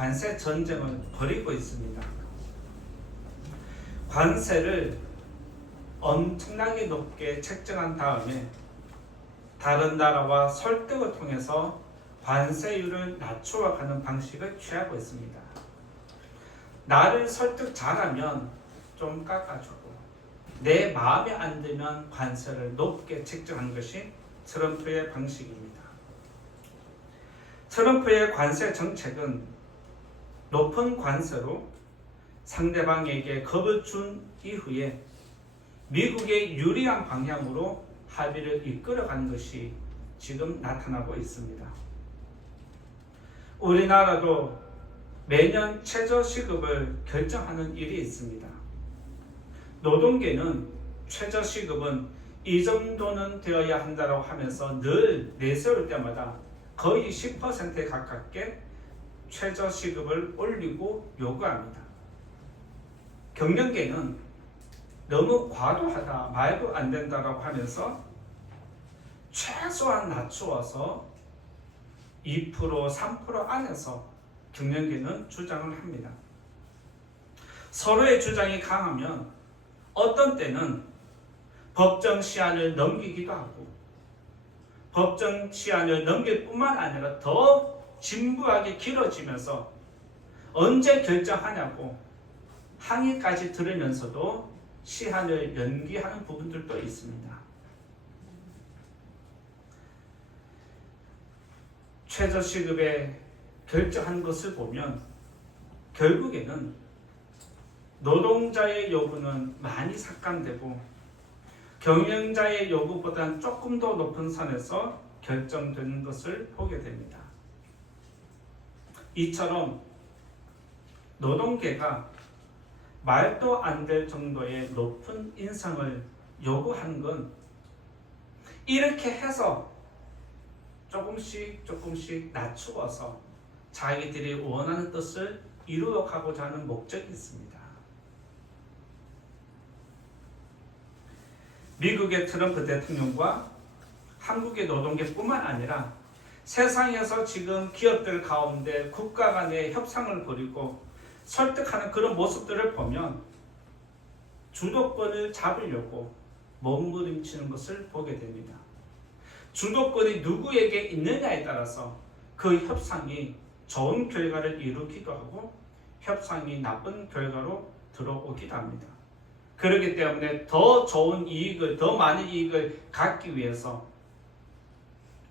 관세 전쟁을 벌이고 있습니다. 관세를 엄청나게 높게 책정한 다음에 다른 나라와 설득을 통해서 관세율을 낮추어가는 방식을 취하고 있습니다. 나를 설득 잘하면 좀 깎아주고 내 마음에 안 들면 관세를 높게 책정하는 것이 트럼프의 방식입니다. 트럼프의 관세 정책은 높은 관세로 상대방에게 겁을 준 이후에 미국의 유리한 방향으로 합의를 이끌어가는 것이 지금 나타나고 있습니다. 우리나라도 매년 최저시급을 결정하는 일이 있습니다. 노동계는 최저시급은 이 정도는 되어야 한다고 하면서 늘 내세울 때마다 거의 10%에 가깝게 최저시급을 올리고 요구합니다. 경영계는 너무 과도하다, 말도 안 된다라고 하면서 최소한 낮추어서 2%, 3% 안에서 경영계는 주장을 합니다. 서로의 주장이 강하면 어떤 때는 법정 시한을 넘기기도 하고 법정 시한을 넘길 뿐만 아니라 더 진부하게 길어지면서 언제 결정하냐고 항의까지 들으면서도 시한을 연기하는 부분들도 있습니다. 최저시급에 결정한 것을 보면 결국에는 노동자의 요구는 많이 삭감되고 경영자의 요구보다는 조금 더 높은 선에서 결정되는 것을 보게 됩니다. 이처럼 노동계가 말도 안 될 정도의 높은 인상을 요구한 건 이렇게 해서 조금씩 낮추어서 자기들이 원하는 뜻을 이루어가고자 하는 목적이 있습니다. 미국의 트럼프 대통령과 한국의 노동계뿐만 아니라 세상에서 지금 기업들 가운데 국가 간의 협상을 벌이고 설득하는 그런 모습들을 보면 주도권을 잡으려고 몸부림치는 것을 보게 됩니다. 주도권이 누구에게 있느냐에 따라서 그 협상이 좋은 결과를 이루기도 하고 협상이 나쁜 결과로 들어오기도 합니다. 그렇기 때문에 더 좋은 이익을, 더 많은 이익을 갖기 위해서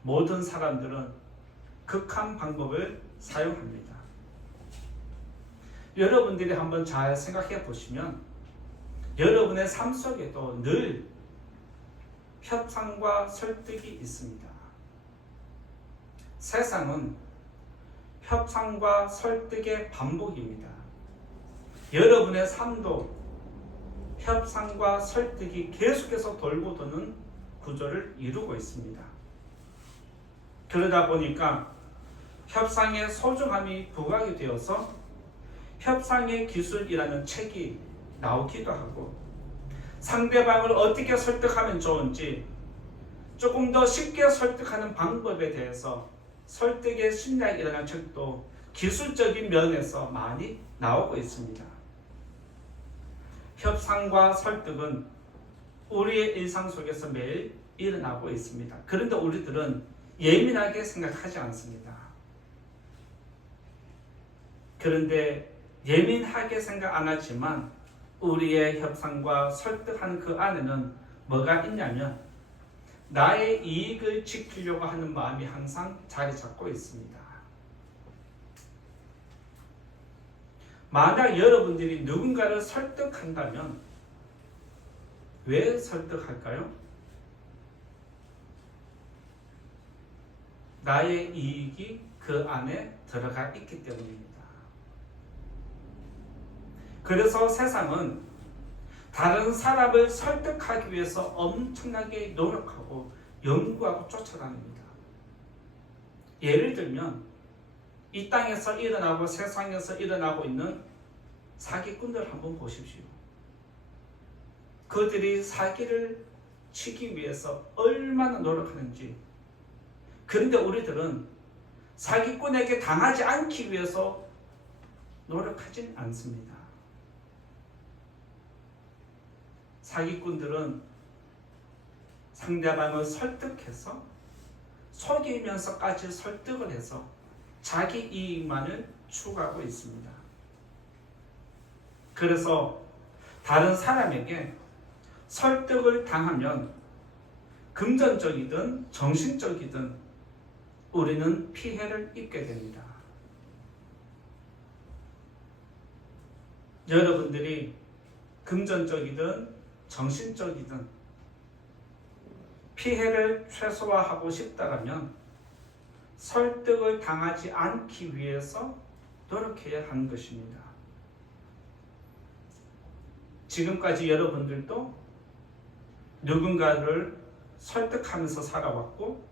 모든 사람들은 극한 방법을 사용합니다. 여러분들이 한번 잘 생각해 보시면 여러분의 삶 속에도 늘 협상과 설득이 있습니다. 세상은 협상과 설득의 반복입니다. 여러분의 삶도 협상과 설득이 계속해서 돌고 도는 구조를 이루고 있습니다. 그러다 보니까 협상의 소중함이 부각이 되어서 협상의 기술이라는 책이 나오기도 하고 상대방을 어떻게 설득하면 좋은지 조금 더 쉽게 설득하는 방법에 대해서 설득의 심리학이라는 책도 기술적인 면에서 많이 나오고 있습니다. 협상과 설득은 우리의 일상 속에서 매일 일어나고 있습니다. 그런데 우리들은 예민하게 생각하지 않습니다. 그런데 예민하게 생각 안 하지만 우리의 협상과 설득하는 그 안에는 뭐가 있냐면 나의 이익을 지키려고 하는 마음이 항상 자리 잡고 있습니다. 만약 여러분들이 누군가를 설득한다면 왜 설득할까요? 나의 이익이 그 안에 들어가 있기 때문입니다. 그래서 세상은 다른 사람을 설득하기 위해서 엄청나게 노력하고 연구하고 쫓아다닙니다. 예를 들면 이 땅에서 일어나고 세상에서 일어나고 있는 사기꾼들 한번 보십시오. 그들이 사기를 치기 위해서 얼마나 노력하는지. 그런데 우리들은 사기꾼에게 당하지 않기 위해서 노력하진 않습니다. 사기꾼들은 상대방을 설득해서 속이면서까지 설득을 해서 자기 이익만을 추구하고 있습니다. 그래서 다른 사람에게 설득을 당하면 금전적이든 정신적이든 우리는 피해를 입게 됩니다. 여러분들이 금전적이든 정신적이든 피해를 최소화하고 싶다면 설득을 당하지 않기 위해서 노력해야 하는 것입니다. 지금까지 여러분들도 누군가를 설득하면서 살아왔고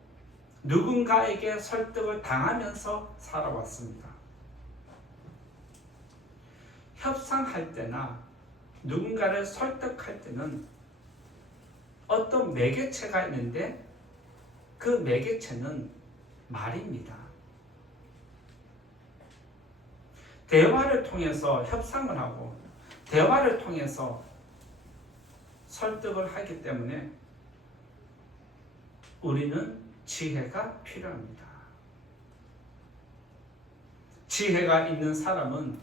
누군가에게 설득을 당하면서 살아왔습니다. 협상할 때나 누군가를 설득할 때는 어떤 매개체가 있는데 그 매개체는 말입니다. 대화를 통해서 협상을 하고 대화를 통해서 설득을 하기 때문에 우리는 지혜가 필요합니다. 지혜가 있는 사람은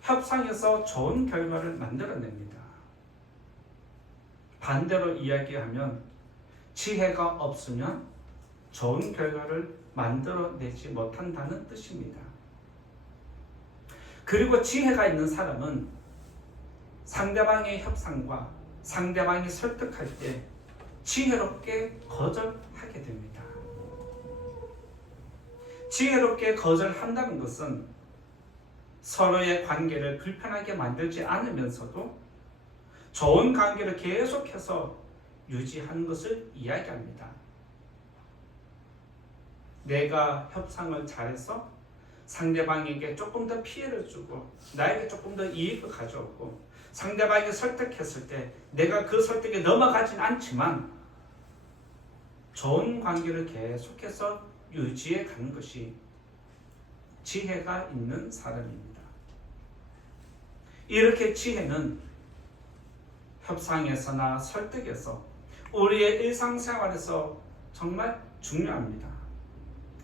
협상에서 좋은 결과를 만들어냅니다. 반대로 이야기하면 지혜가 없으면 좋은 결과를 만들어내지 못한다는 뜻입니다. 그리고 지혜가 있는 사람은 상대방의 협상과 상대방이 설득할 때 지혜롭게 거절하게 됩니다. 지혜롭게 거절한다는 것은 서로의 관계를 불편하게 만들지 않으면서도 좋은 관계를 계속해서 유지하는 것을 이야기합니다. 내가 협상을 잘해서 상대방에게 조금 더 피해를 주고 나에게 조금 더 이익을 가져오고 상대방이 설득했을 때 내가 그 설득에 넘어가진 않지만 좋은 관계를 계속해서 유지해 가는 것이 지혜가 있는 사람입니다. 이렇게 지혜는 협상에서나 설득에서 우리의 일상생활에서 정말 중요합니다.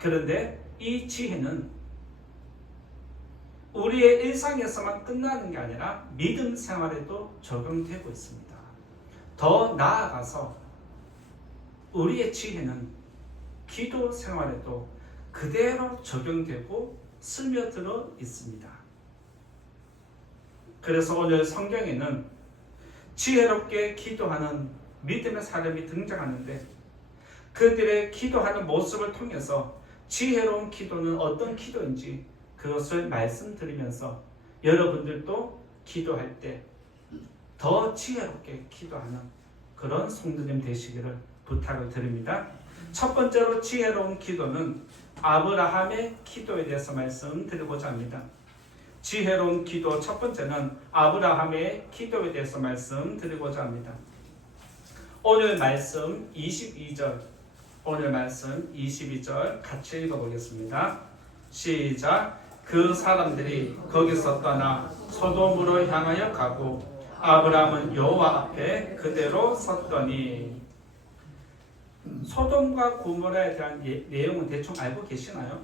그런데 이 지혜는 우리의 일상에서만 끝나는 게 아니라 믿음 생활에도 적용되고 있습니다. 더 나아가서 우리의 지혜는 기도 생활에도 그대로 적용되고 스며들어 있습니다. 그래서 오늘 성경에는 지혜롭게 기도하는 믿음의 사람이 등장하는데 그들의 기도하는 모습을 통해서 지혜로운 기도는 어떤 기도인지 그것을 말씀드리면서 여러분들도 기도할 때 더 지혜롭게 기도하는 그런 성도님 되시기를 부탁을 드립니다. 첫 번째로 지혜로운 기도는 아브라함의 기도에 대해서 말씀드리고자 합니다. 지혜로운 기도 첫 번째는 아브라함의 기도에 대해서 말씀드리고자 합니다. 오늘 말씀 22절 같이 읽어보겠습니다. 시작. 그 사람들이 거기서 떠나 소돔으로 향하여 가고 아브라함은 여호와 앞에 그대로 섰더니. 소돔과 고모라에 대한 내용은 대충 알고 계시나요?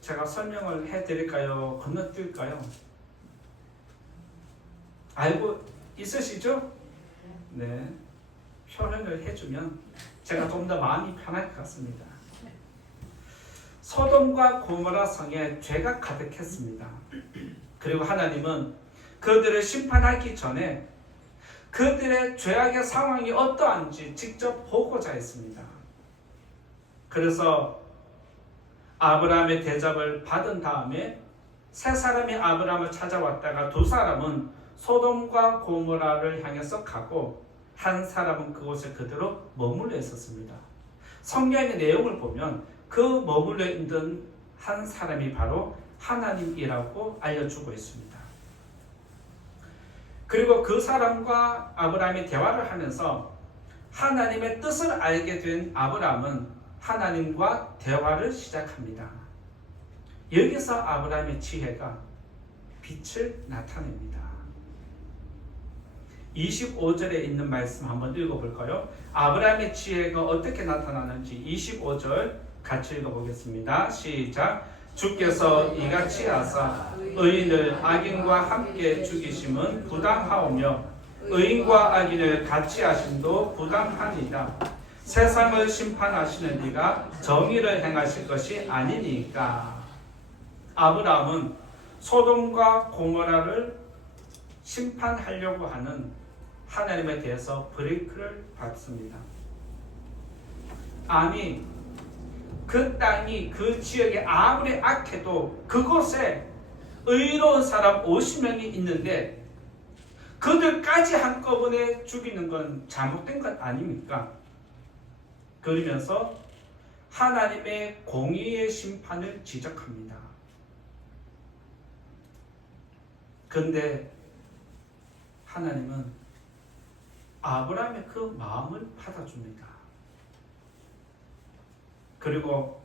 제가 설명을 해드릴까요? 건너뛸까요? 알고 있으시죠? 네, 표현을 해주면 제가 좀 더 마음이 편할 것 같습니다. 소돔과 고모라 성에 죄가 가득했습니다. 그리고 하나님은 그들을 심판하기 전에 그들의 죄악의 상황이 어떠한지 직접 보고자 했습니다. 그래서 아브라함의 대접을 받은 다음에 세 사람이 아브라함을 찾아왔다가 두 사람은 소돔과 고모라를 향해서 가고 한 사람은 그곳에 그대로 머물러 있었습니다. 성경의 내용을 보면 그 머물러 있는 한 사람이 바로 하나님이라고 알려주고 있습니다. 그리고 그 사람과 아브라함이 대화를 하면서 하나님의 뜻을 알게 된 아브라함은 하나님과 대화를 시작합니다. 여기서 아브라함의 지혜가 빛을 나타냅니다. 25절에 있는 말씀 한번 읽어볼까요? 아브라함의 지혜가 어떻게 나타나는지 25절 같이 읽어보겠습니다. 시작. 주께서 이같이 하사 의인을 악인과 함께 죽이심은 부당하오며 의인과 악인을 같이 하심도 부당하니이다. 세상을 심판하시는 이가 정의를 행하실 것이 아니니까. 아브라함은 소돔과 고모라를 심판하려고 하는 하나님에 대해서 브레이크를 밟습니다. 아니, 그 땅이 그 지역에 아무리 악해도 그곳에 의로운 사람 50명이 있는데 그들까지 한꺼번에 죽이는 건 잘못된 것 아닙니까? 그러면서 하나님의 공의의 심판을 지적합니다. 그런데 하나님은 아브라함의 그 마음을 받아줍니다. 그리고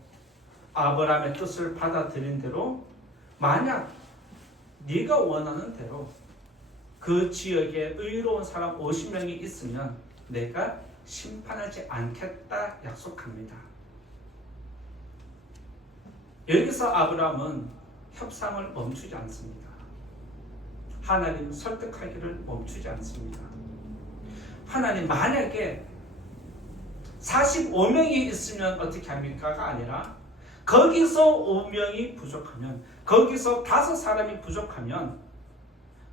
아브라함의 뜻을 받아들인 대로 만약 네가 원하는 대로 그 지역에 의로운 사람 50명이 있으면 내가 심판하지 않겠다 약속합니다. 여기서 아브라함은 협상을 멈추지 않습니다. 하나님 설득하기를 멈추지 않습니다. 하나님 만약에 45명이 있으면 어떻게 합니까가 아니라 거기서 5명이 부족하면 거기서 5사람이 부족하면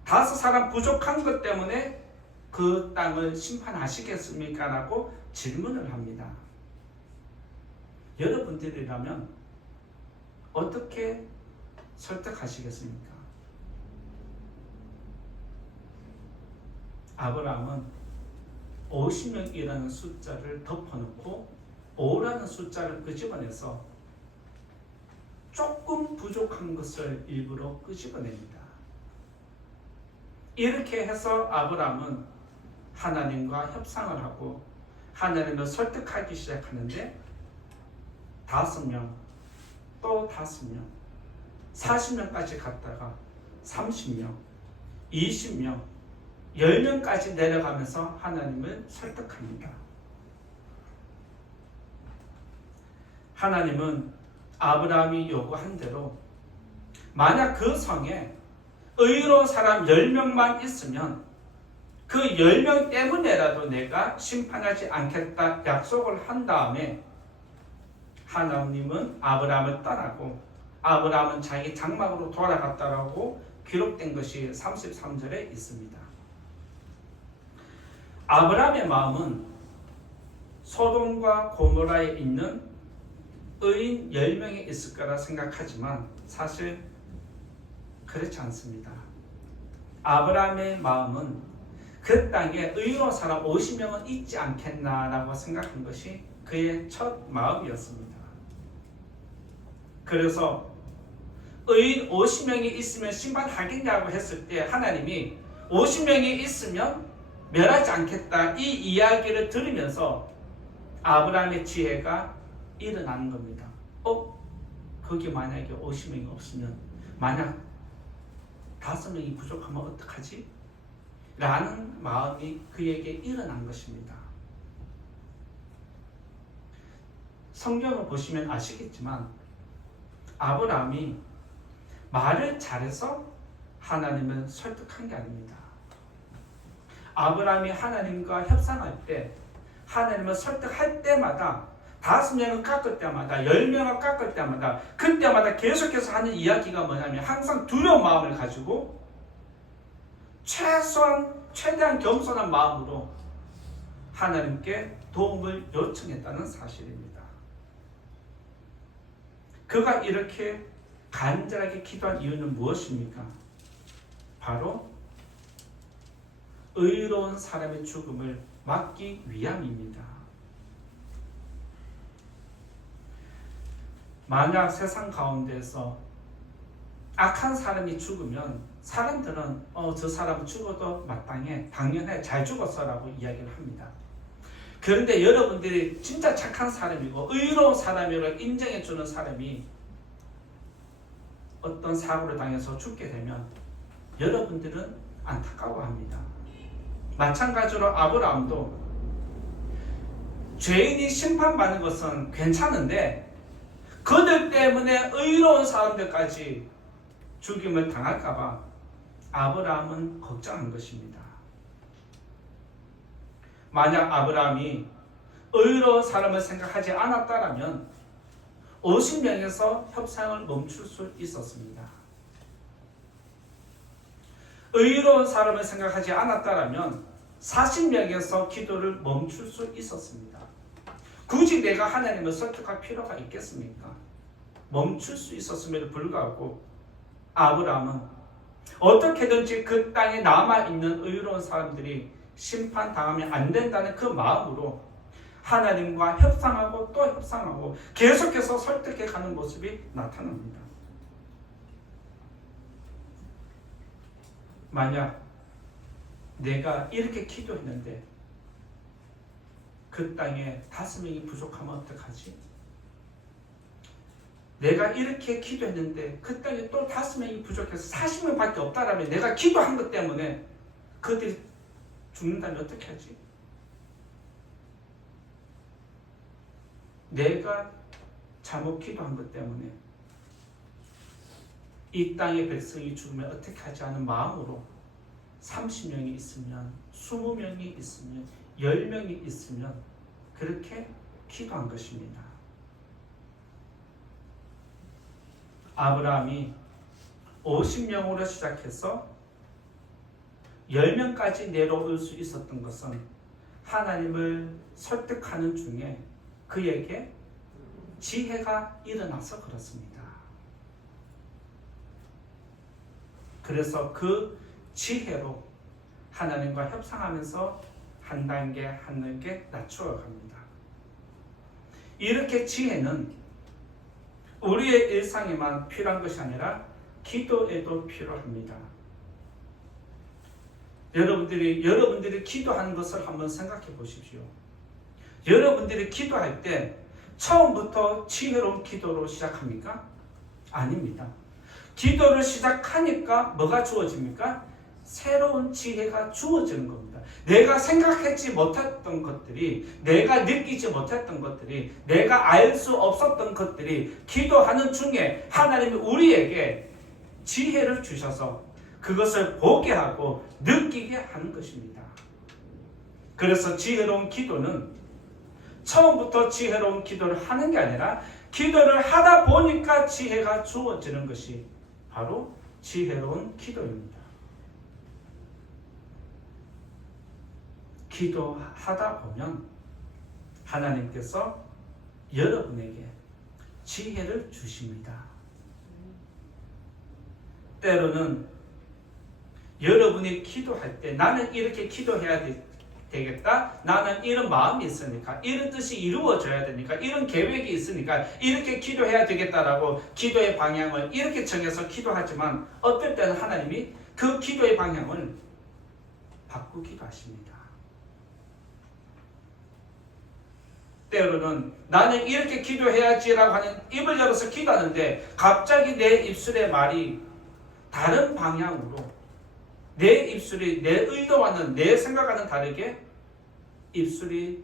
5사람 부족한 것 때문에 그 땅을 심판하시겠습니까? 라고 질문을 합니다. 여러분들이라면 어떻게 설득하시겠습니까? 아브라함은 50명이라는 숫자를 덮어놓고 5라는 숫자를 끄집어내서 조금 부족한 것을 일부러 끄집어냅니다. 이렇게 해서 아브라함은 하나님과 협상을 하고 하나님을 설득하기 시작하는데 5명, 또 5명, 40명까지 갔다가 30명, 20명, 10명까지 내려가면서 하나님을 설득합니다. 하나님은 아브라함이 요구한 대로 만약 그 성에 의로운 사람 10명만 있으면 그 10명 때문에라도 내가 심판하지 않겠다 약속을 한 다음에 하나님은 아브라함을 떠나고 아브라함은 자기 장막으로 돌아갔다라고 기록된 것이 33절에 있습니다. 아브라함의 마음은 소돔과 고모라에 있는 의인 10명이 있을 거라 생각하지만 사실 그렇지 않습니다. 아브라함의 마음은 그 땅에 의로운 사람 50명은 있지 않겠나라고 생각한 것이 그의 첫 마음이었습니다. 그래서 의인 50명이 있으면 심판하겠냐고 했을 때 하나님이 50명이 있으면 멸하지 않겠다 이 이야기를 들으면서 아브라함의 지혜가 일어나는 겁니다. 거기 만약에 50명이 없으면 만약 5명이 부족하면 어떡하지? 라는 마음이 그에게 일어난 것입니다. 성경을 보시면 아시겠지만 아브라함이 말을 잘해서 하나님을 설득한 게 아닙니다. 아브라함이 하나님과 협상할 때 하나님을 설득할 때마다 5명을 깎을 때마다 10명을 깎을 때마다 그때마다 계속해서 하는 이야기가 뭐냐면 항상 두려운 마음을 가지고 최대한 겸손한 마음으로 하나님께 도움을 요청했다는 사실입니다. 그가 이렇게 간절하게 기도한 이유는 무엇입니까? 바로 의로운 사람의 죽음을 막기 위함입니다. 만약 세상 가운데서 악한 사람이 죽으면 사람들은 저 사람 죽어도 마땅해, 당연해, 잘 죽었어 라고 이야기를 합니다. 그런데 여러분들이 진짜 착한 사람이고 의로운 사람이라고 인정해주는 사람이 어떤 사고를 당해서 죽게 되면 여러분들은 안타까워합니다. 마찬가지로 아브라함도 죄인이 심판받는 것은 괜찮은데 그들 때문에 의로운 사람들까지 죽임을 당할까봐 아브라함은 걱정한 것입니다. 만약 아브라함이 의로운 사람을 생각하지 않았다면 50명에서 협상을 멈출 수 있었습니다. 의로운 사람을 생각하지 않았다면 40명에서 기도를 멈출 수 있었습니다. 굳이 내가 하나님을 설득할 필요가 있겠습니까? 멈출 수 있었음에도 불구하고 아브라함은 어떻게든지 그 땅에 남아있는 의로운 사람들이 심판당하면 안 된다는 그 마음으로 하나님과 협상하고 또 협상하고 계속해서 설득해가는 모습이 나타납니다. 만약 내가 이렇게 기도했는데 그 땅에 5명이 부족하면 어떡하지? 내가 이렇게 기도했는데 그 땅에 또 5명이 부족해서 40명밖에 없다라면 내가 기도한 것 때문에 그들이 죽는다면 어떻게 하지? 내가 잘못 기도한 것 때문에 이 땅의 백성이 죽으면 어떻게 하지 하는 마음으로 30명이 있으면 20명이 있으면 10명이 있으면 그렇게 기도한 것입니다. 아브라함이 50명으로 시작해서 10명까지 내려올 수 있었던 것은 하나님을 설득하는 중에 그에게 지혜가 일어나서 그렇습니다. 그래서 그 지혜로 하나님과 협상하면서 한 단계 한 단계 낮추어 갑니다. 이렇게 지혜는 우리의 일상에만 필요한 것이 아니라 기도에도 필요합니다. 여러분들이 기도하는 것을 한번 생각해 보십시오. 여러분들이 기도할 때 처음부터 지혜로운 기도로 시작합니까? 아닙니다. 기도를 시작하니까 뭐가 주어집니까? 새로운 지혜가 주어지는 겁니다. 내가 생각하지 못했던 것들이, 내가 느끼지 못했던 것들이, 내가 알 수 없었던 것들이 기도하는 중에 하나님이 우리에게 지혜를 주셔서 그것을 보게 하고 느끼게 하는 것입니다. 그래서 지혜로운 기도는 처음부터 지혜로운 기도를 하는 게 아니라 기도를 하다 보니까 지혜가 주어지는 것이 바로 지혜로운 기도입니다. 기도하다 보면 하나님께서 여러분에게 지혜를 주십니다. 때로는 여러분이 기도할 때 나는 이렇게 기도해야 되겠다. 나는 이런 마음이 있으니까, 이런 뜻이 이루어져야 되니까, 이런 계획이 있으니까 이렇게 기도해야 되겠다라고 기도의 방향을 이렇게 정해서 기도하지만 어떨 때는 하나님이 그 기도의 방향을 바꾸기도 하십니다. 때로는 나는 이렇게 기도해야지라고 하는 입을 열어서 기도하는데 갑자기 내 입술의 말이 다른 방향으로 내 입술이 내 의도와는 내 생각과는 다르게 입술이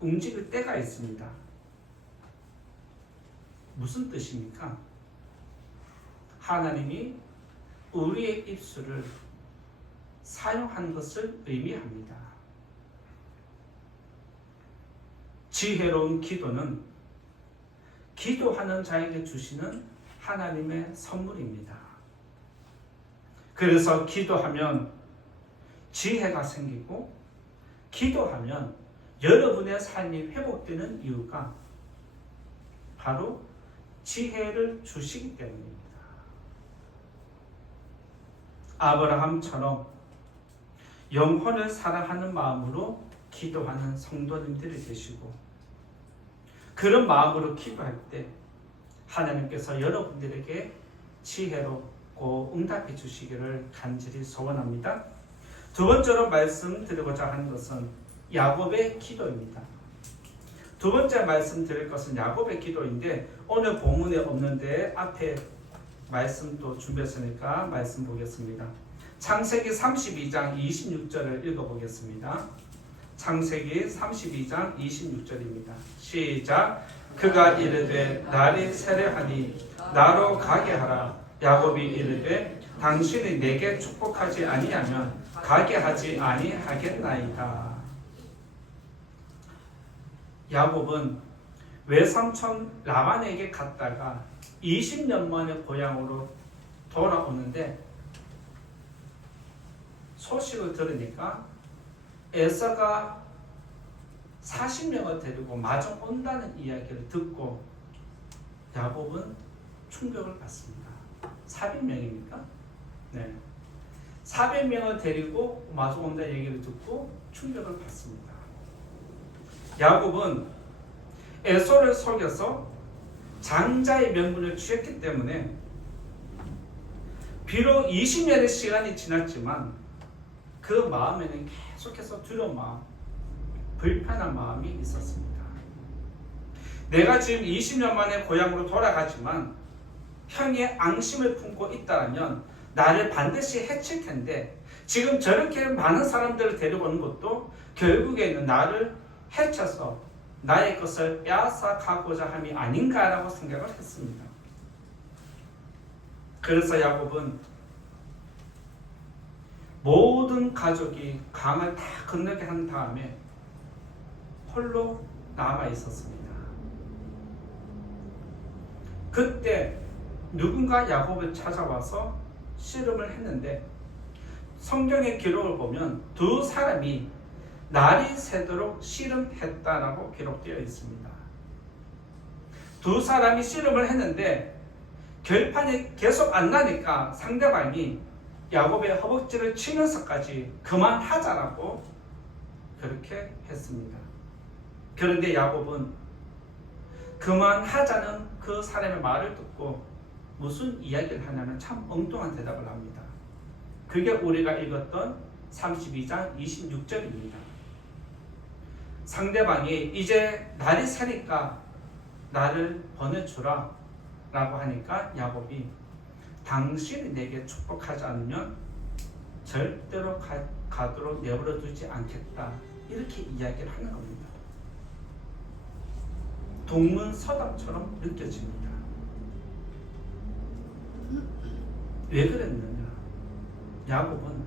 움직일 때가 있습니다. 무슨 뜻입니까? 하나님이 우리의 입술을 사용한 것을 의미합니다. 지혜로운 기도는 기도하는 자에게 주시는 하나님의 선물입니다. 그래서 기도하면 지혜가 생기고 기도하면 여러분의 삶이 회복되는 이유가 바로 지혜를 주시기 때문입니다. 아브라함처럼 영혼을 사랑하는 마음으로 기도하는 성도님들이 되시고 그런 마음으로 기도할 때 하나님께서 여러분들에게 지혜롭고 응답해 주시기를 간절히 소원합니다. 두 번째로 말씀드리고자 하는 것은 야곱의 기도입니다. 두 번째 말씀드릴 것은 야곱의 기도인데 오늘 본문에 없는데 앞에 말씀 또 준비했으니까 말씀 보겠습니다. 창세기 32장 26절을 읽어보겠습니다. 창세기 32장 26절입니다. 시작. 그가 이르되 날이 세려하니 나로 가게 하라. 야곱이 이르되 당신이 내게 축복하지 아니하면 가게 하지 아니하겠나이다. 야곱은 외삼촌 라반에게 갔다가 20년 만에 고향으로 돌아오는데 소식을 들으니까 에서가 40명을 데리고 마중 온다는 이야기를 듣고 야곱은 충격을 받습니다. 400명입니까? 네. 400명을 데리고 마중 온다는 얘기를 듣고 충격을 받습니다. 야곱은 에서를 속여서 장자의 명분을 취했기 때문에 비록 20년의 시간이 지났지만 그 마음에는 계속해서 두려운 마음, 불편한 마음이 있었습니다. 내가 지금 20년 만에 고향으로 돌아가지만 형이 앙심을 품고 있다면 나를 반드시 해칠 텐데 지금 저렇게 많은 사람들을 데리고 오는 것도 결국에는 나를 해쳐서 나의 것을 빼앗아가고자 함이 아닌가라고 생각을 했습니다. 그래서 야곱은 모든 가족이 강을 다 건너게 한 다음에 홀로 남아 있었습니다. 그때 누군가 야곱을 찾아와서 씨름을 했는데 성경의 기록을 보면 두 사람이 날이 새도록 씨름했다라고 기록되어 있습니다. 두 사람이 씨름을 했는데 결판이 계속 안 나니까 상대방이 야곱의 허벅지를 치면서까지 그만하자라고 그렇게 했습니다. 그런데 야곱은 그만하자는 그 사람의 말을 듣고 무슨 이야기를 하냐면 참 엉뚱한 대답을 합니다. 그게 우리가 읽었던 32장 26절입니다. 상대방이 이제 날이 새니까 나를 보내주라 라고 하니까 야곱이 당신이 내게 축복하지 않으면 절대로 가도록 내버려 두지 않겠다 이렇게 이야기를 하는 겁니다. 동문서답처럼 느껴집니다. 왜 그랬느냐? 야곱은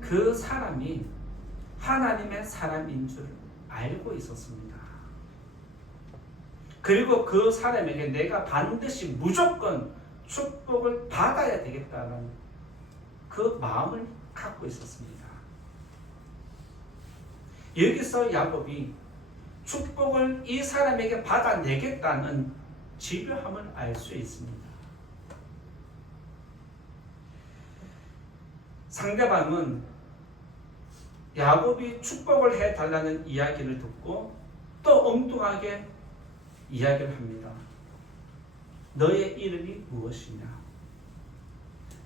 그 사람이 하나님의 사람인 줄 알고 있었습니다. 그리고 그 사람에게 내가 반드시 무조건 축복을 받아야 되겠다는 그 마음을 갖고 있었습니다. 여기서 야곱이 축복을 이 사람에게 받아내겠다는 집요함을 알 수 있습니다. 상대방은 야곱이 축복을 해달라는 이야기를 듣고 또 엉뚱하게 이야기를 합니다. 너의 이름이 무엇이냐?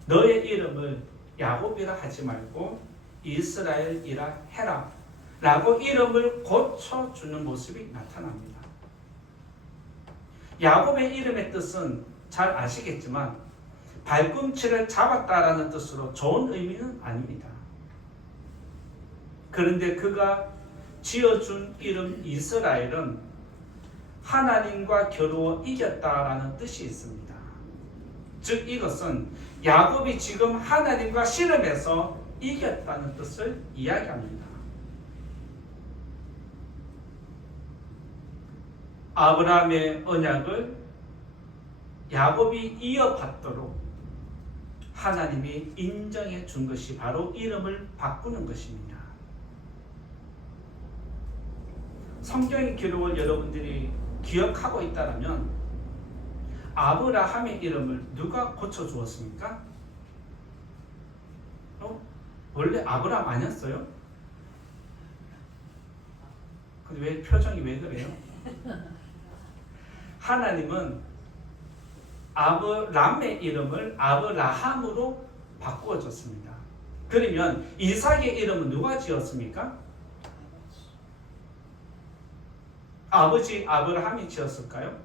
너의 이름을 야곱이라 하지 말고 이스라엘이라 해라 라고 이름을 고쳐주는 모습이 나타납니다. 야곱의 이름의 뜻은 잘 아시겠지만 발꿈치를 잡았다라는 뜻으로 좋은 의미는 아닙니다. 그런데 그가 지어준 이름 이스라엘은 하나님과 겨루어 이겼다라는 뜻이 있습니다. 즉 이것은 야곱이 지금 하나님과 씨름해서 이겼다는 뜻을 이야기합니다. 아브라함의 언약을 야곱이 이어받도록 하나님이 인정해 준 것이 바로 이름을 바꾸는 것입니다. 성경의 기록을 여러분들이 기억하고 있다면 아브라함의 이름을 누가 고쳐주었습니까? 원래 아브라함 아니었어요? 근데 왜 표정이 왜 그래요? 하나님은 아브람의 이름을 아브라함으로 바꾸어 줬습니다. 그러면 이삭의 이름은 누가 지었습니까? 아버지 아브라함이 지었을까요?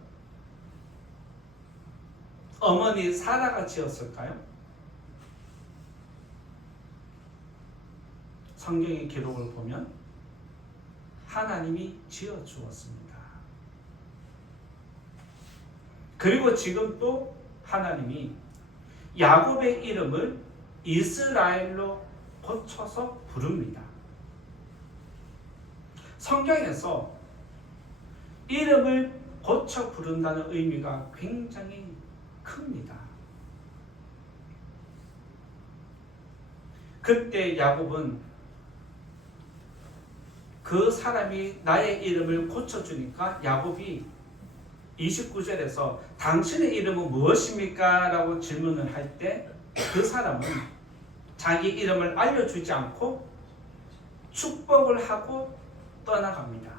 어머니 사라가 지었을까요? 성경의 기록을 보면 하나님이 지어 주었습니다. 그리고 지금 또 하나님이 야곱의 이름을 이스라엘로 고쳐서 부릅니다. 성경에서 이름을 고쳐 부른다는 의미가 굉장히 큽니다. 그때 야곱은 그 사람이 나의 이름을 고쳐주니까 야곱이 29절에서 당신의 이름은 무엇입니까? 라고 질문을 할 때 그 사람은 자기 이름을 알려주지 않고 축복을 하고 떠나갑니다.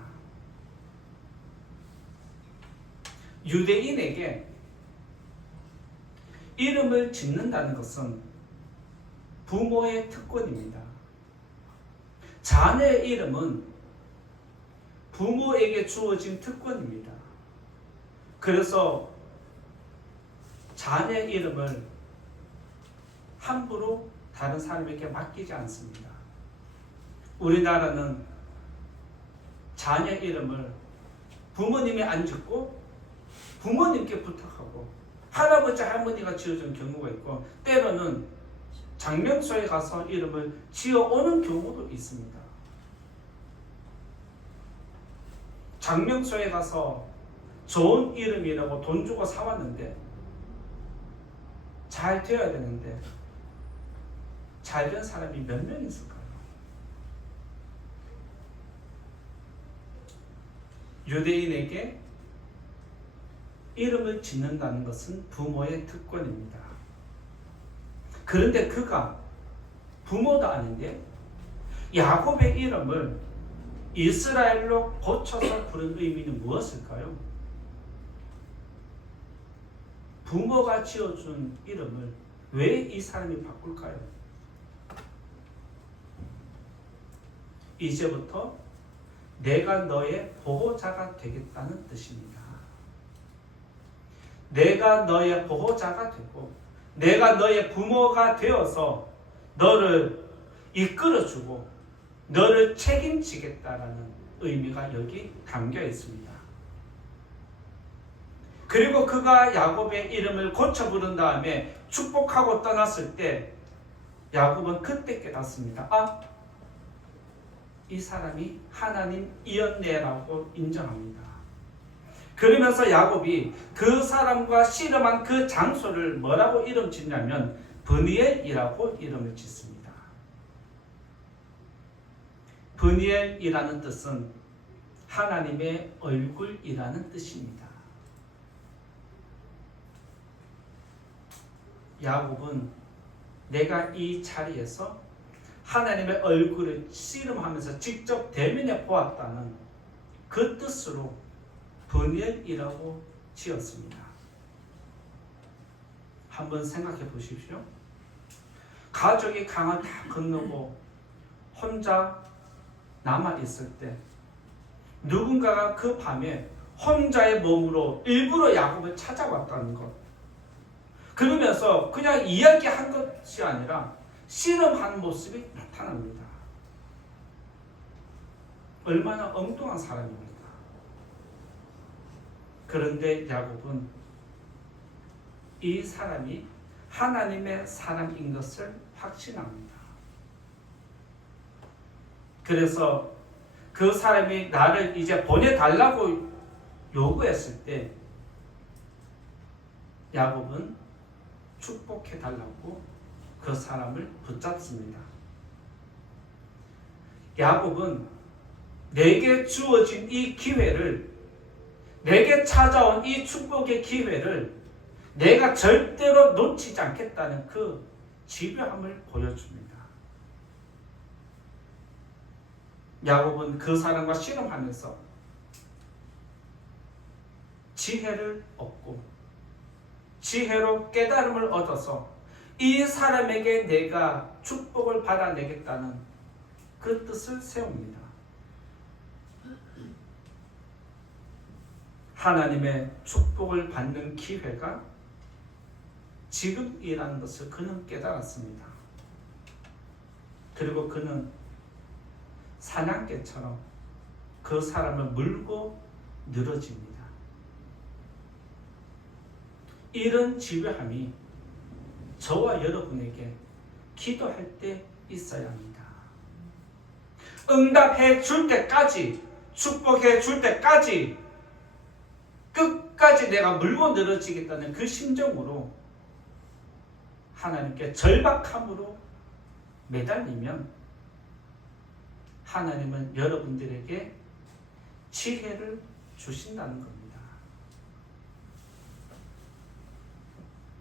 유대인에게 이름을 짓는다는 것은 부모의 특권입니다. 자녀의 이름은 부모에게 주어진 특권입니다. 그래서 자녀의 이름을 함부로 다른 사람에게 맡기지 않습니다. 우리나라는 자녀 이름을 부모님이 안 짓고 부모님께 부탁하고 할아버지 할머니가 지어준 경우가 있고 때로는 장명소에 가서 이름을 지어오는 경우도 있습니다. 장명소에 가서 좋은 이름이라고 돈 주고 사왔는데 잘 되어야 되는데 잘 된 사람이 몇 명 있을까요? 유대인에게 이름을 짓는다는 것은 부모의 특권입니다. 그런데 그가 부모도 아닌데 야곱의 이름을 이스라엘로 고쳐서 부른 의미는 무엇일까요? 부모가 지어준 이름을 왜 이 사람이 바꿀까요? 이제부터 내가 너의 보호자가 되겠다는 뜻입니다. 내가 너의 보호자가 되고 내가 너의 부모가 되어서 너를 이끌어주고 너를 책임지겠다라는 의미가 여기 담겨 있습니다. 그리고 그가 야곱의 이름을 고쳐 부른 다음에 축복하고 떠났을 때 야곱은 그때 깨닫습니다. 아, 이 사람이 하나님이었네라고 인정합니다. 그러면서 야곱이 그 사람과 씨름한 그 장소를 뭐라고 이름 짓냐면 브니엘이라고 이름을 짓습니다. 브니엘이라는 뜻은 하나님의 얼굴이라는 뜻입니다. 야곱은 내가 이 자리에서 하나님의 얼굴을 씨름하면서 직접 대면해 보았다는 그 뜻으로 브니엘이라고 지었습니다. 한번 생각해 보십시오. 가족이 강을 다 건너고 혼자 남아 있을 때 누군가가 그 밤에 혼자의 몸으로 일부러 야곱을 찾아왔다는 것. 그러면서 그냥 이야기한 것이 아니라 씨름한 모습이 나타납니다. 얼마나 엉뚱한 사람입니까? 그런데 야곱은 이 사람이 하나님의 사람인 것을 확신합니다. 그래서 그 사람이 나를 이제 보내달라고 요구했을 때 야곱은 축복해달라고 그 사람을 붙잡습니다. 야곱은 내게 주어진 이 기회를, 내게 찾아온 이 축복의 기회를 내가 절대로 놓치지 않겠다는 그 집요함을 보여줍니다. 야곱은 그 사람과 씨름하면서 지혜를 얻고 지혜로 깨달음을 얻어서 이 사람에게 내가 축복을 받아내겠다는 그 뜻을 세웁니다. 하나님의 축복을 받는 기회가 지금이라는 것을 그는 깨달았습니다. 그리고 그는 사냥개처럼 그 사람을 물고 늘어집니다. 이런 지배함이 저와 여러분에게 기도할 때 있어야 합니다. 응답해 줄 때까지, 축복해 줄 때까지 끝까지 내가 물고 늘어지겠다는 그 심정으로 하나님께 절박함으로 매달리면 하나님은 여러분들에게 지혜를 주신다는 겁니다.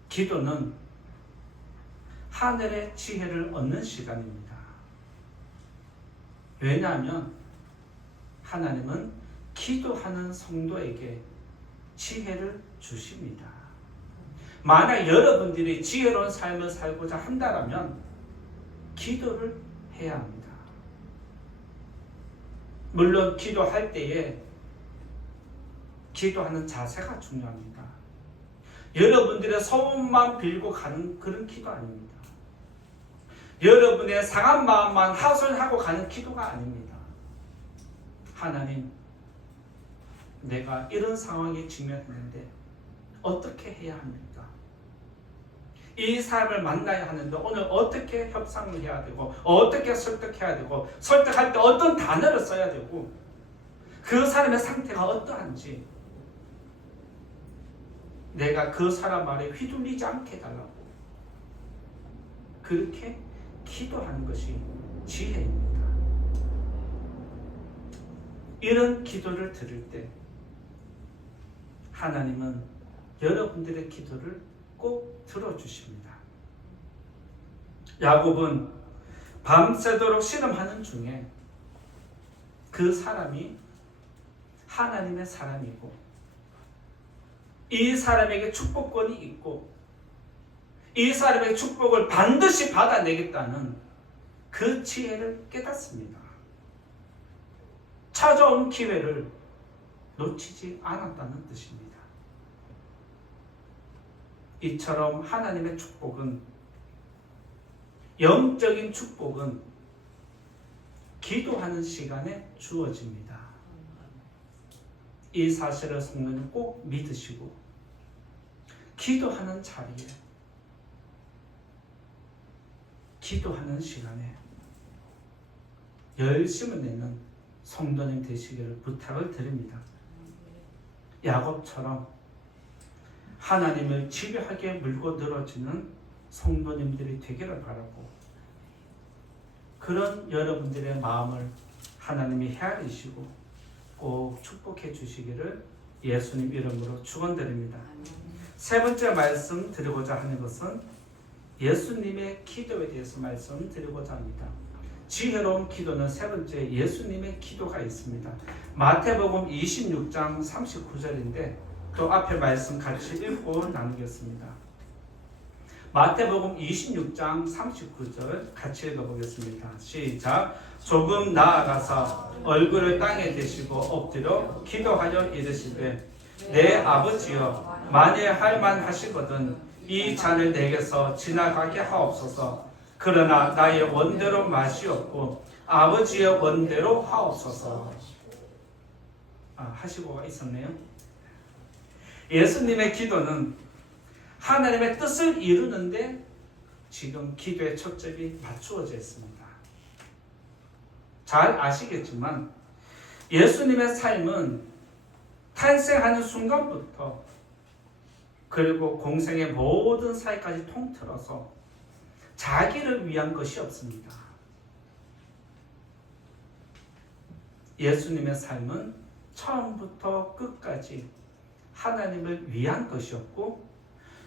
기도는 하늘의 지혜를 얻는 시간입니다. 왜냐하면 하나님은 기도하는 성도에게 지혜를 주십니다. 만약 여러분들이 지혜로운 삶을 살고자 한다면 기도를 해야 합니다. 물론 기도할 때에 기도하는 자세가 중요합니다. 여러분들의 소원만 빌고 가는 그런 기도 아닙니다. 여러분의 상한 마음만 하소연하고 가는 기도가 아닙니다. 하나님, 내가 이런 상황에 직면했는데 어떻게 해야 합니까? 이 사람을 만나야 하는데 오늘 어떻게 협상을 해야 되고 어떻게 설득해야 되고 설득할 때 어떤 단어를 써야 되고 그 사람의 상태가 어떠한지 내가 그 사람 말에 휘둘리지 않게 해달라고 그렇게 기도하는 것이 지혜입니다. 이런 기도를 들을 때 하나님은 여러분들의 기도를 꼭 들어주십니다. 야곱은 밤새도록 씨름하는 중에 그 사람이 하나님의 사람이고 이 사람에게 축복권이 있고 이 사람의 축복을 반드시 받아내겠다는 그 지혜를 깨닫습니다. 찾아온 기회를 놓치지 않았다는 뜻입니다. 이처럼 하나님의 축복은, 영적인 축복은 기도하는 시간에 주어집니다. 이 사실을 성도님 꼭 믿으시고 기도하는 자리에, 기도하는 시간에 열심을 내는 성도님 되시기를 부탁을 드립니다. 야곱처럼 하나님을 집요하게 물고 늘어지는 성도님들이 되기를 바라고 그런 여러분들의 마음을 하나님이 헤아리시고 꼭 축복해 주시기를 예수님 이름으로 축원드립니다. 세 번째 말씀 드리고자 하는 것은 예수님의 기도에 대해서 말씀드리고자 합니다. 지혜로운 기도는 세 번째 예수님의 기도가 있습니다. 마태복음 26장 39절인데 또 앞에 말씀 같이 읽고 나누겠습니다. 마태복음 26장 39절 같이 읽어보겠습니다. 시작. 조금 나아가서 얼굴을 땅에 대시고 엎드려 기도하여 이르시되 내 아버지여 만일 할만하시거든 이 잔을 내게서 지나가게 하옵소서. 그러나 나의 원대로 마시옵고 아버지의 원대로 하옵소서. 하시고가 있었네요. 예수님의 기도는 하나님의 뜻을 이루는데 지금 기도의 초점이 맞추어져 있습니다. 잘 아시겠지만 예수님의 삶은 탄생하는 순간부터 그리고 공생의 모든 사이까지 통틀어서 자기를 위한 것이 없습니다. 예수님의 삶은 처음부터 끝까지 하나님을 위한 것이었고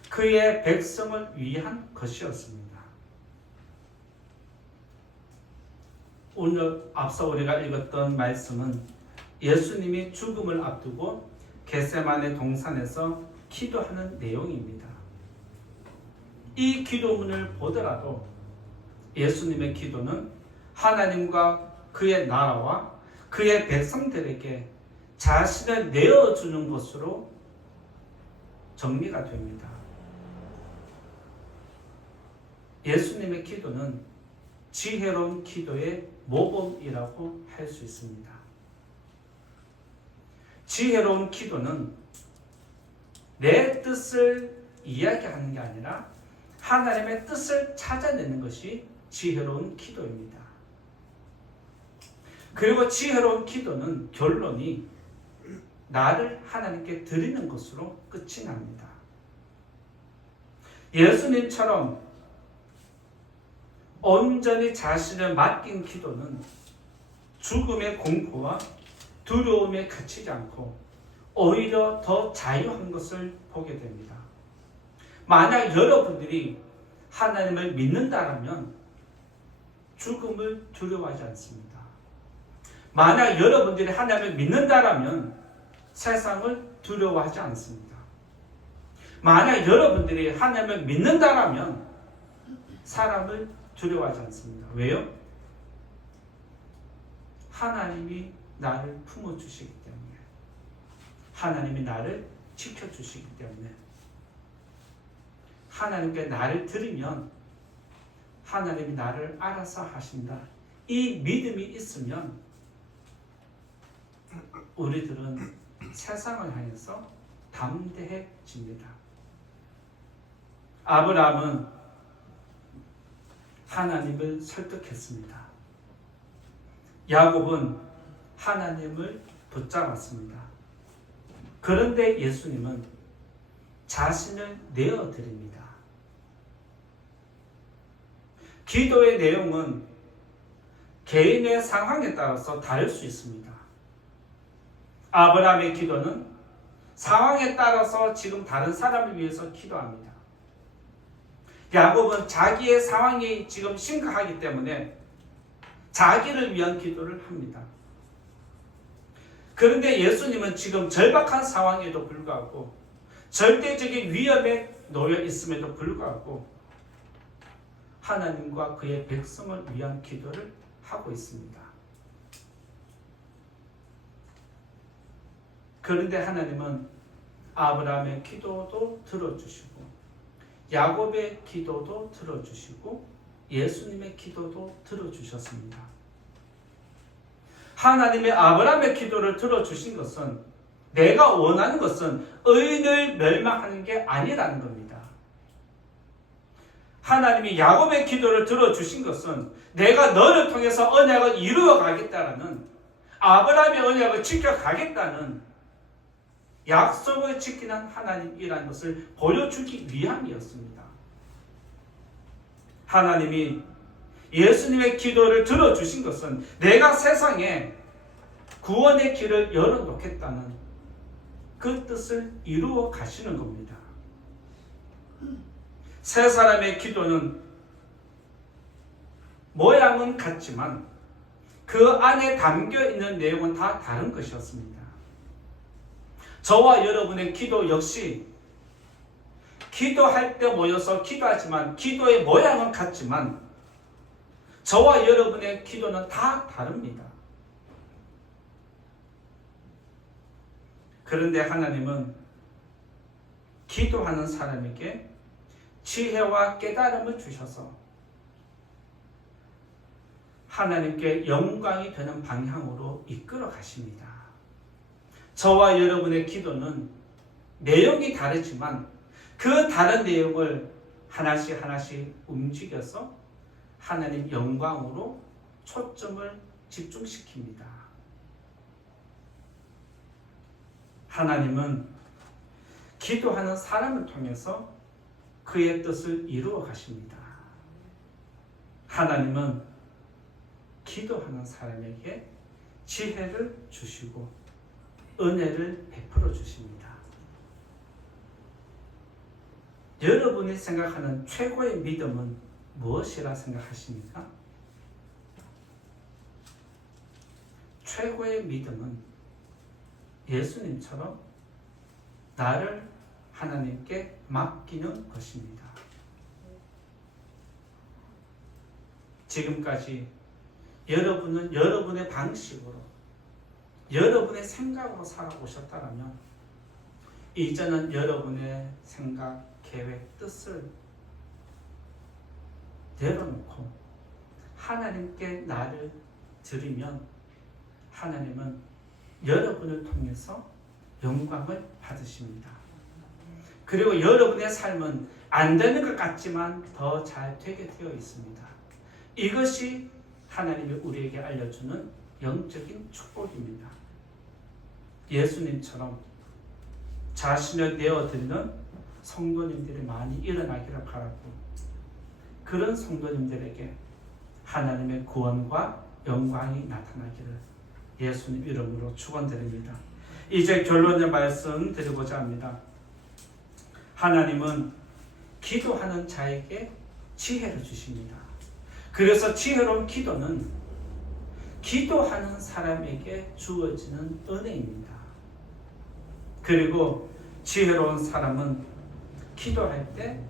그의 백성을 위한 것이었습니다. 오늘 앞서 우리가 읽었던 말씀은 예수님이 죽음을 앞두고 겟세마네 동산에서 기도하는 내용입니다. 이 기도문을 보더라도 예수님의 기도는 하나님과 그의 나라와 그의 백성들에게 자신을 내어주는 것으로 정리가 됩니다. 예수님의 기도는 지혜로운 기도의 모범이라고 할 수 있습니다. 지혜로운 기도는 내 뜻을 이야기하는 게 아니라 하나님의 뜻을 찾아내는 것이 지혜로운 기도입니다. 그리고 지혜로운 기도는 결론이 나를 하나님께 드리는 것으로 끝이 납니다. 예수님처럼 온전히 자신을 맡긴 기도는 죽음의 공포와 두려움에 갇히지 않고 오히려 더 자유한 것을 보게 됩니다. 만약 여러분들이 하나님을 믿는다면 죽음을 두려워하지 않습니다. 만약 여러분들이 하나님을 믿는다면 세상을 두려워하지 않습니다. 만약 여러분들이 하나님을 믿는다면 사람을 두려워하지 않습니다. 왜요? 하나님이 나를 품어주시기 때문에, 하나님이 나를 지켜주시기 때문에, 하나님께 나를 드리면 하나님이 나를 알아서 하신다. 이 믿음이 있으면 우리들은 세상을 향해서 담대해집니다. 아브라함은 하나님을 설득했습니다. 야곱은 하나님을 붙잡았습니다. 그런데 예수님은 자신을 내어드립니다. 기도의 내용은 개인의 상황에 따라서 다를 수 있습니다. 아브라함의 기도는 상황에 따라서 지금 다른 사람을 위해서 기도합니다. 야곱은 자기의 상황이 지금 심각하기 때문에 자기를 위한 기도를 합니다. 그런데 예수님은 지금 절박한 상황에도 불구하고 절대적인 위험에 놓여 있음에도 불구하고 하나님과 그의 백성을 위한 기도를 하고 있습니다. 그런데 하나님은 아브라함의 기도도 들어주시고 야곱의 기도도 들어주시고 예수님의 기도도 들어주셨습니다. 하나님의 아브라함의 기도를 들어주신 것은 내가 원하는 것은 의인을 멸망하는 게 아니라는 겁니다. 하나님이 야곱의 기도를 들어주신 것은 내가 너를 통해서 언약을 이루어 가겠다라는, 아브라함의 언약을 지켜가겠다는 약속을 지키는 하나님이라는 것을 보여주기 위함이었습니다. 하나님이 예수님의 기도를 들어주신 것은 내가 세상에 구원의 길을 열어놓겠다는 그 뜻을 이루어 가시는 겁니다. 세 사람의 기도는 모양은 같지만 그 안에 담겨있는 내용은 다 다른 것이었습니다. 저와 여러분의 기도 역시 기도할 때 모여서 기도하지만 기도의 모양은 같지만 저와 여러분의 기도는 다 다릅니다. 그런데 하나님은 기도하는 사람에게 지혜와 깨달음을 주셔서 하나님께 영광이 되는 방향으로 이끌어 가십니다. 저와 여러분의 기도는 내용이 다르지만 그 다른 내용을 하나씩 하나씩 움직여서 하나님 영광으로 초점을 집중시킵니다. 하나님은 기도하는 사람을 통해서 그의 뜻을 이루어 가십니다. 하나님은 기도하는 사람에게 지혜를 주시고 은혜를 베풀어 주십니다. 여러분이 생각하는 최고의 믿음은 무엇이라 생각하십니까? 최고의 믿음은 예수님처럼 나를 하나님께 맡기는 것입니다. 지금까지 여러분은 여러분의 방식으로 여러분의 생각으로 살아오셨다면 이제는 여러분의 생각, 계획, 뜻을 내려놓고 하나님께 나를 드리면 하나님은 여러분을 통해서 영광을 받으십니다. 그리고 여러분의 삶은 안 되는 것 같지만 더 잘 되게 되어 있습니다. 이것이 하나님이 우리에게 알려주는 영적인 축복입니다. 예수님처럼 자신을 내어드리는 성도님들이 많이 일어나기를 바라고, 그런 성도님들에게 하나님의 구원과 영광이 나타나기를 예수님 이름으로 축원드립니다. 이제 결론의 말씀 드리고자 합니다. 하나님은 기도하는 자에게 지혜를 주십니다. 그래서 지혜로운 기도는 기도하는 사람에게 주어지는 은혜입니다. 그리고 지혜로운 사람은 기도할 때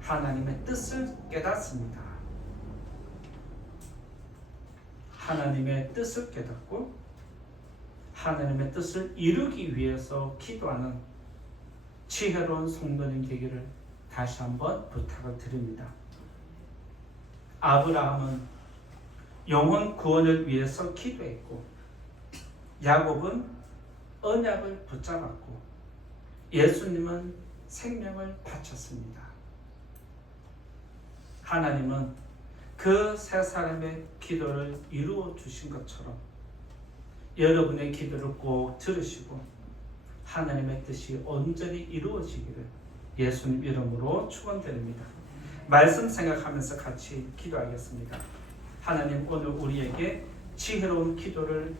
하나님의 뜻을 깨닫습니다. 하나님의 뜻을 깨닫고 하나님의 뜻을 이루기 위해서 기도하는 지혜로운 성도님 되기를 다시 한번 부탁을 드립니다. 아브라함은 영혼 구원을 위해서 기도했고, 야곱은 언약을 붙잡았고, 예수님은 생명을 바쳤습니다. 하나님은 그 세 사람의 기도를 이루어 주신 것처럼 여러분의 기도를 꼭 들으시고 하나님의 뜻이 온전히 이루어지기를 예수님 이름으로 축원드립니다. 말씀 생각하면서 같이 기도하겠습니다. 하나님, 오늘 우리에게 지혜로운 기도를